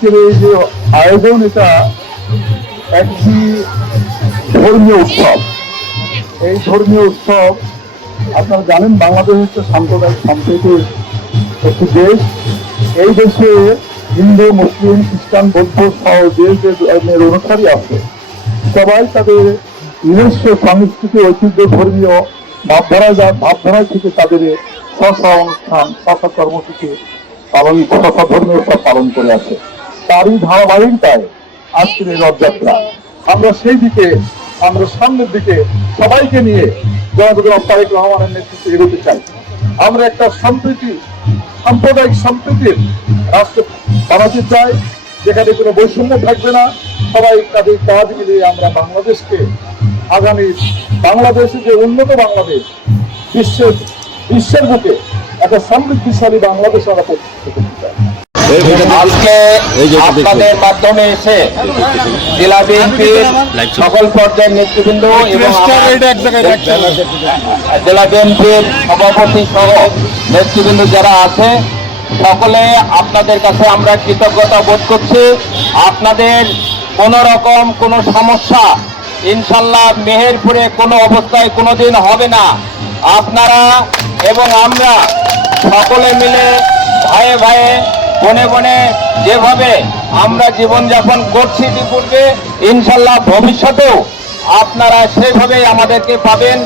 আজকের এই যে আয়োজন, এটা একটি ধর্মীয় উৎসব। এই ধর্মীয় উৎসব আপনারা জানেন, বাংলাদেশ হচ্ছে সাম্প্রদায়িক সম্প্রীতির একটি দেশ। এই দেশে হিন্দু, মুসলিম, খ্রিস্টান, বৌদ্ধ সহ যে যে ধর্মের অনুসারী আছে, সবাই তাদের নিজস্ব সংস্কৃতি, ঐতিহ্য, ধর্মীয় ভাবধারা থেকে তাদের স্ব অনুষ্ঠান, স্ব কর্মসূচি পালন, স্ব ধর্মীয় উৎসব পালন করে আছে। তারই ধারাবাহিকতায় আজকের এই রথযাত্রা। আমরা সেই দিকে, আমরা সামনের দিকে সবাইকে নিয়ে জনাব তারেক রহমানের নেতৃত্বে এগোতে চাই। আমরা একটা সাম্প্রদায়িক সম্প্রীতির রাষ্ট্র বানাতে চাই, যেখানে কোনো বৈষম্য থাকবে না। সবাই তাদের কাজ মিলিয়ে আমরা বাংলাদেশকে, আগামী বাংলাদেশে যে উন্নত বাংলাদেশ, বিশ্বের বুকে একটা সমৃদ্ধিশালী বাংলাদেশ আমরা প্রতিষ্ঠিত করতে চাই। আজকে আপনাদের মাধ্যমে এসে জেলা বিএনপির সকল পর্যায়ের নেতৃবৃন্দ এবং জেলা বিএনপির সভাপতি সহ নেতৃবৃন্দ যারা আছে, সকলে আপনাদের কাছে আমরা কৃতজ্ঞতা বোধ করছি। আপনাদের কোনো রকম কোনো সমস্যা ইনশাল্লাহ মেহেরপুরে কোনো অবস্থায় কোনোদিন হবে না। আপনারা এবং আমরা সকলে মিলে ভাইয়ে ভাইয়ে, বনে বনে যেভাবে আমরা জীবনযাপন করছি ইতিপূর্বে, ইনশাল্লাহ ভবিষ্যতেও আপনারা সেভাবেই আমাদেরকে পাবেন।